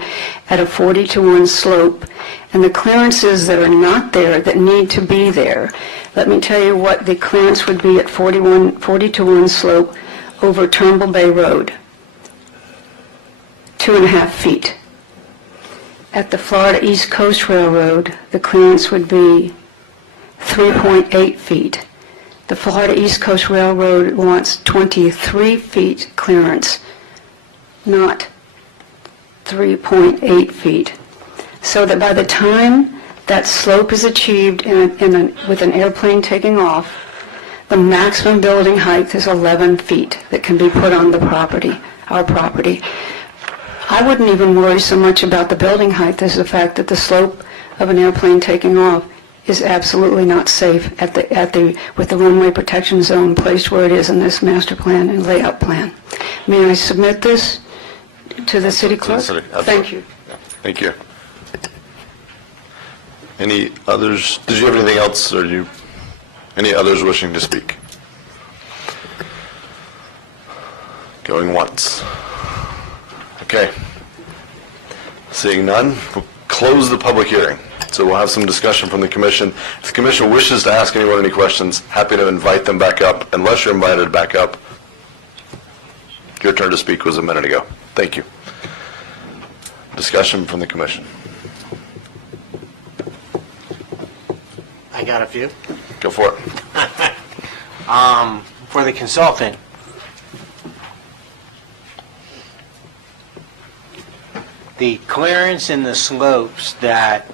at a 40-to-1 slope, and the clearances that are not there that need to be there. Let me tell you what the clearance would be at 40-to-1 slope over Turnbull Bay Road. 2.5 feet. At the Florida East Coast Railroad, the clearance would be 3.8 feet. The Florida East Coast Railroad wants 23 feet clearance, not 3.8 feet. So that by the time that slope is achieved with an airplane taking off, the maximum building height is 11 feet that can be put on the property, our property. I wouldn't even worry so much about the building height as the fact that the slope of an airplane taking off is absolutely not safe with the runway protection zone placed where it is in this master plan and layout plan. May I submit this to the city clerk? city, absolutely. Thank you. Thank you. Any others? Did you have anything else, or any others wishing to speak? Going once. Okay. Seeing none, we'll close the public hearing. So we'll have some discussion from the commission. If the commission wishes to ask anyone any questions, happy to invite them back up. Unless you're invited back up, your turn to speak was a minute ago. Thank you. Discussion from the commission. I got a few. Go for it. For the consultant, the clearance in the slopes that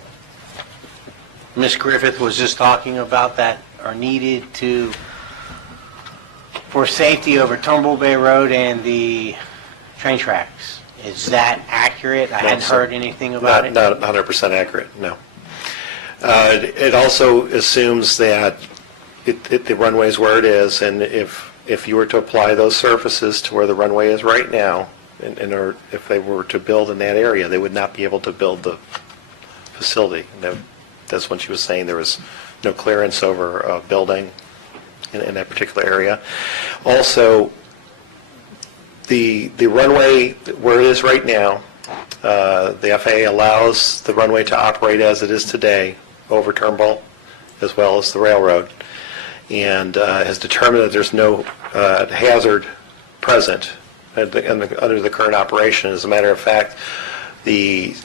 Ms. Griffith was just talking about that are needed for safety over Turnbull Bay Road and the train tracks. Is that accurate? I hadn't heard anything about it. Not 100% accurate, no. It also assumes that the runway's where it is, and if you were to apply those surfaces to where the runway is right now, or if they were to build in that area, they would not be able to build the facility. That's when she was saying there was no clearance over a building in that particular area. Also, the runway where it is right now, the FAA allows the runway to operate as it is today over Turnbull as well as the railroad, and has determined that there's no hazard present under the current operation. As a matter of fact, the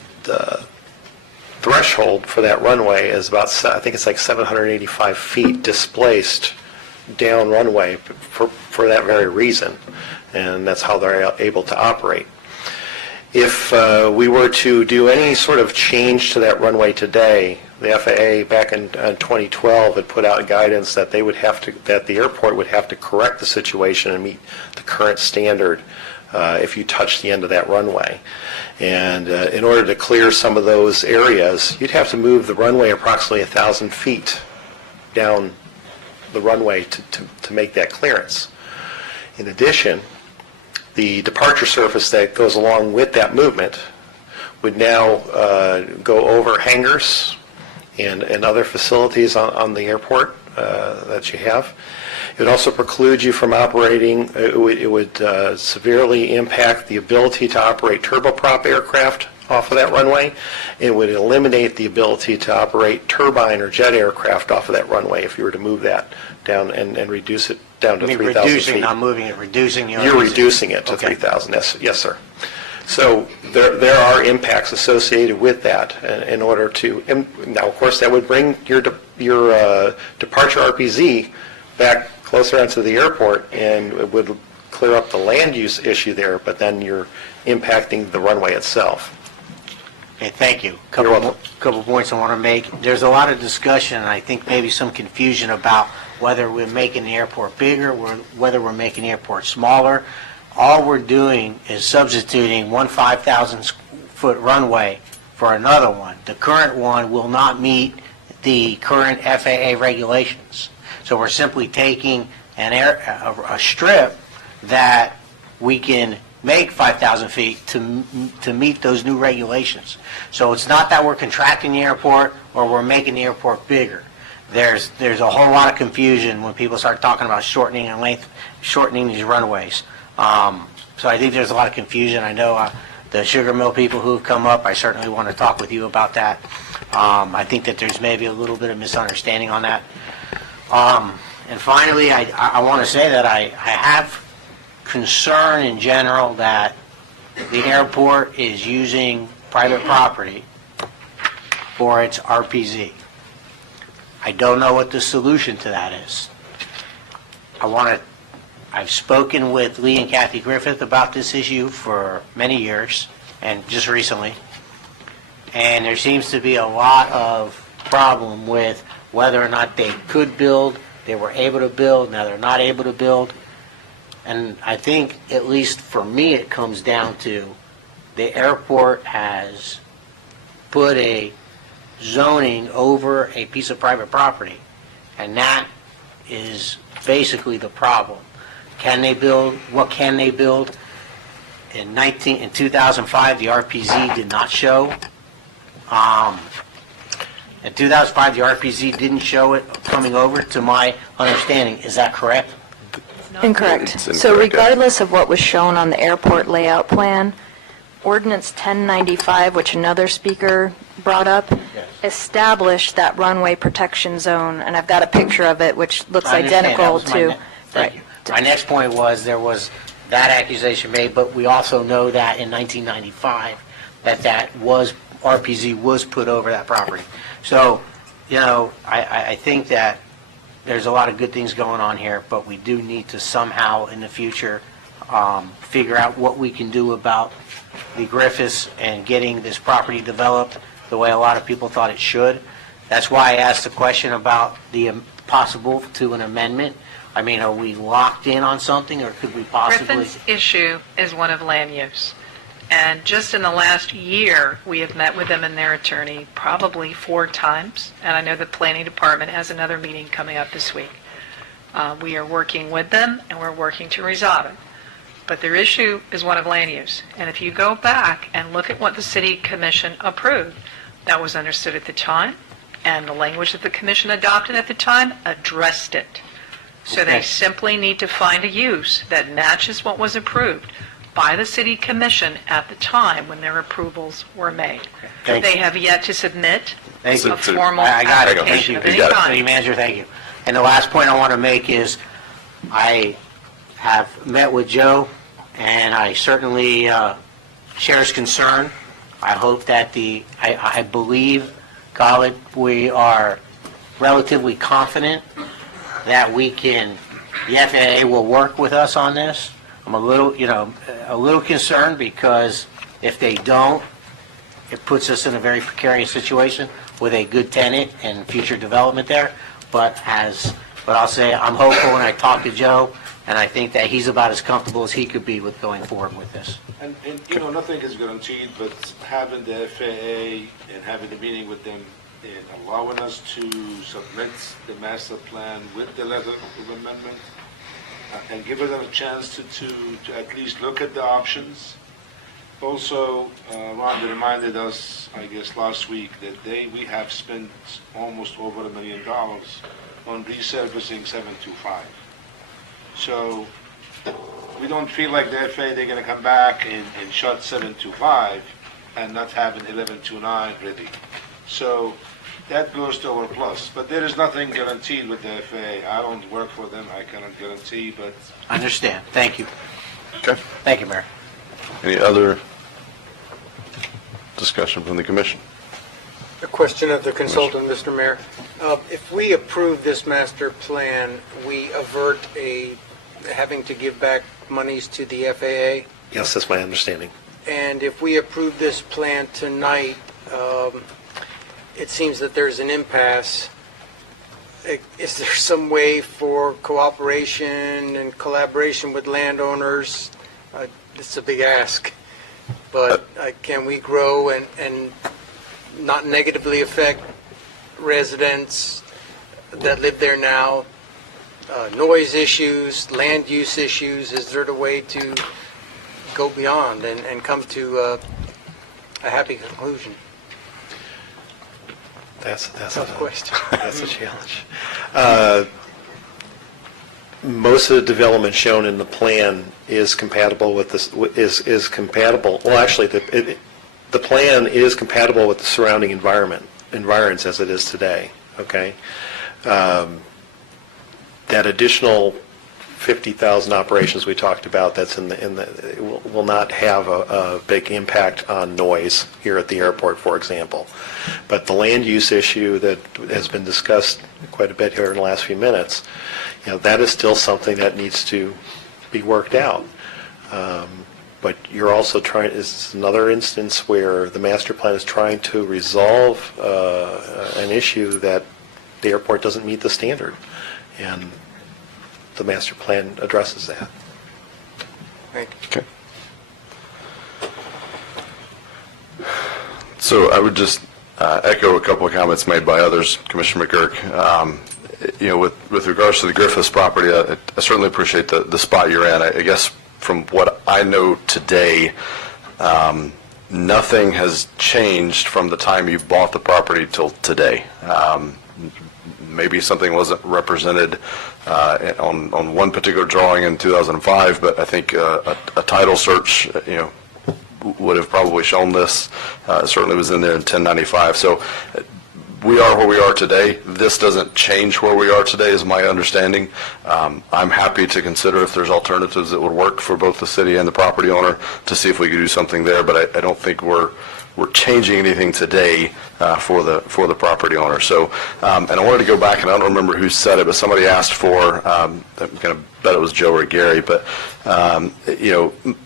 threshold for that runway is about, I think it's like 785 feet displaced down runway for that very reason, and that's how they're able to operate. If we were to do any sort of change to that runway today, the FAA back in 2012 had put out guidance that that the airport would have to correct the situation and meet the current standard if you touch the end of that runway. And in order to clear some of those areas, you'd have to move the runway approximately 1,000 feet down the runway to make that clearance. In addition, the departure surface that goes along with that movement would now go over hangars and other facilities on the airport that you have. It would also preclude you from operating, it would severely impact the ability to operate turboprop aircraft off of that runway. It would eliminate the ability to operate turbine or jet aircraft off of that runway if you were to move that down and reduce it down to 3,000 feet. Reducing, not moving it, reducing the You're reducing it to 3,000, yes, sir. So there are impacts associated with that in order to, now of course that would bring your departure RPZ back closer onto the airport, and it would clear up the land use issue there, but then you're impacting the runway itself. Okay, thank you. Couple points I want to make. There's a lot of discussion, and I think maybe some confusion about whether we're making the airport bigger, or whether we're making the airport smaller. All we're doing is substituting one 5,000-foot runway for another one. The current one will not meet the current FAA regulations. So we're simply taking a strip that we can make 5,000 feet to meet those new regulations. So it's not that we're contracting the airport or we're making the airport bigger. There's a whole lot of confusion when people start talking about shortening these runways. So I think there's a lot of confusion. I know the sugar mill people who have come up, I certainly want to talk with you about that. I think that there's maybe a little bit of misunderstanding on that. And finally, I want to say that I have concern in general that the airport is using private property for its RPZ. I don't know what the solution to that is. I've spoken with Lee and Kathy Griffith about this issue for many years, and just recently, and there seems to be a lot of problem with whether or not they could build, they were able to build, now they're not able to build. And I think, at least for me, it comes down to the airport has put a zoning over a piece of private property. And that is basically the problem. Can they build? What can they build? In 2005, the RPZ did not show. In 2005, the RPZ didn't show it coming over, to my understanding. Is that correct? Incorrect. It's So incorrect, yeah. regardless of what was shown on the airport layout plan, Ordinance 1095, which another speaker brought up, established that runway protection zone, and I've got a picture of it, which looks I understand. identical That was my to... Thank you. My next point was there was that accusation made, but we also know that in 1995, that was, RPZ was put over that property. So, I think that there's a lot of good things going on here, but we do need to somehow in the future figure out what we can do about the Griffiths and getting this property developed the way a lot of people thought it should. That's why I asked the question about the possible to an amendment. I mean, are we locked in on something, or could we possibly? Griffin's issue is one of land use. And just in the last year, we have met with them and their attorney probably 4 times. And I know the planning department has another meeting coming up this week. We are working with them, and we're working to resolve it. But their issue is one of land use. And if you go back and look at what the city commission approved, that was understood at the time, and the language that the commission adopted at the time addressed it. So they simply need to find a use that matches what was approved by the city commission at the time when their approvals were made. Thank They you. have yet to submit Thank you. a formal I got it. Thank application you. of any City kind. Manager, thank you. And the last point I want to make is, I have met with Joe, and I certainly share his concern. I hope that I believe, Khalid, we are relatively confident that we can, the FAA will work with us on this. I'm a little concerned, because if they don't, it puts us in a very precarious situation with a good tenant and future development there. But I'll say, I'm hopeful, and I talked to Joe, and I think that he's about as comfortable as he could be with going forward with this. And nothing is guaranteed, but having the FAA and having the meeting with them and allowing us to submit the master plan with the letter of amendment, and giving them a chance to at least look at the options. Also, Rhonda reminded us, I guess, last week that we have spent almost over $1 million on resurfacing 725. So we don't feel like the FAA, they're going to come back and shut 725 and not having 1129 ready. So that goes to our plus. But there is nothing guaranteed with the FAA. I don't work for them, I cannot guarantee, but... Understand. Thank you. Okay. Thank you, Mayor. Any other discussion from the commission? A question of the consultant, Mr. Mayor. If we approve this master plan, we avert having to give back monies to the FAA? Yes, that's my understanding. And if we approve this plan tonight, it seems that there's an impasse. Is there some way for cooperation and collaboration with landowners? It's a big ask, but can we grow and not negatively affect residents that live there now? Noise issues, land use issues, is there a way to go beyond and come to a happy conclusion? That's Tough question. That's a challenge. Most of the development shown in the plan is compatible with this. Is compatible. Well, actually, the plan is compatible with the surrounding environs as it is today. Okay. That additional 50,000 operations we talked about, that's will not have a big impact on noise here at the airport, for example. But the land use issue that has been discussed quite a bit here in the last few minutes, that is still something that needs to be worked out. But you're also it's another instance where the master plan is trying to resolve an issue that the airport doesn't meet the standard. And the master plan addresses that. Thank you. Okay. So I would just echo a couple of comments made by others, Commissioner McGurk. With regards to the Griffiths property, I certainly appreciate the spot you're in. I guess from what I know today, nothing has changed from the time you bought the property till today. Maybe something wasn't represented on one particular drawing in 2005, but I think a title search, would have probably shown this. It certainly was in there in 1095. So we are where we are today. This doesn't change where we are today, is my understanding. I'm happy to consider if there's alternatives that would work for both the city and the property owner to see if we could do something there, but I don't think we're changing anything today for the property owner. So, and I wanted to go back, and I don't remember who said it, but somebody asked for, I'm going to bet it was Joe or Gary, but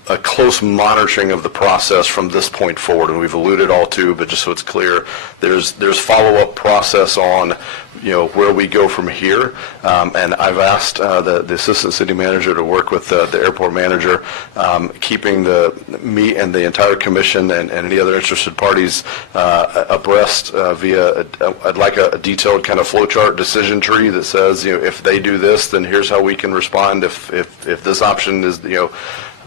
a close monitoring of the process from this point forward, and we've alluded all to, but just so it's clear, there's follow-up process on where we go from here, and I've asked the assistant city manager to work with the airport manager, keeping me and the entire commission and any other interested parties abreast via, I'd like a detailed kind of flowchart decision tree that says, if they do this, then here's how we can respond. If this option is,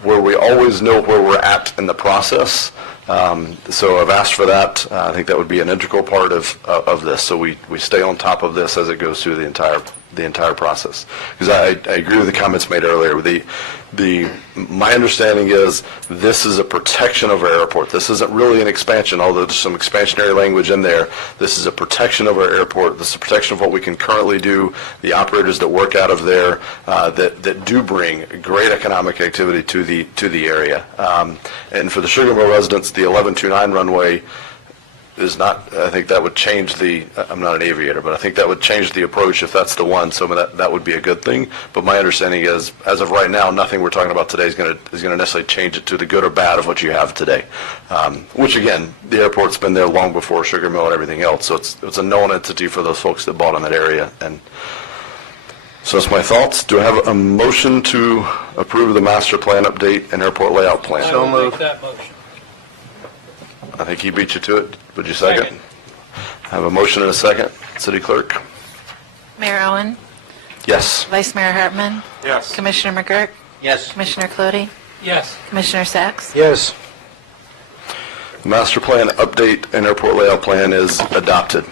where we always know where we're at in the process. So I've asked for that. I think that would be an integral part of this. So we stay on top of this as it goes through the entire process. Because I agree with the comments made earlier. My understanding is this is a protection of our airport. This isn't really an expansion, although there's some expansionary language in there. This is a protection of our airport. This is a protection of what we can currently do, the operators that work out of there that do bring great economic activity to the area. And for the Sugar Mill residents, the 1129 runway is not, I think that would change I'm not an aviator, but I think that would change the approach if that's the one, so that would be a good thing. But my understanding is, as of right now, nothing we're talking about today is going to necessarily change it to the good or bad of what you have today. Which again, the airport's been there long before Sugar Mill and everything else, so it's a known entity for those folks that bought in that area. And so that's my thoughts. Do I have a motion to approve the master plan update and airport layout plan? I will make that motion. I think he beat you to it. Would you second? I have a motion and a second. City Clerk? Mayor Owen, Yes. Vice Mayor Hartman, Yes. Commissioner McGurk, Yes. Commissioner Clody, Yes. Commissioner Sacks. Yes. The master plan update and airport layout plan is adopted.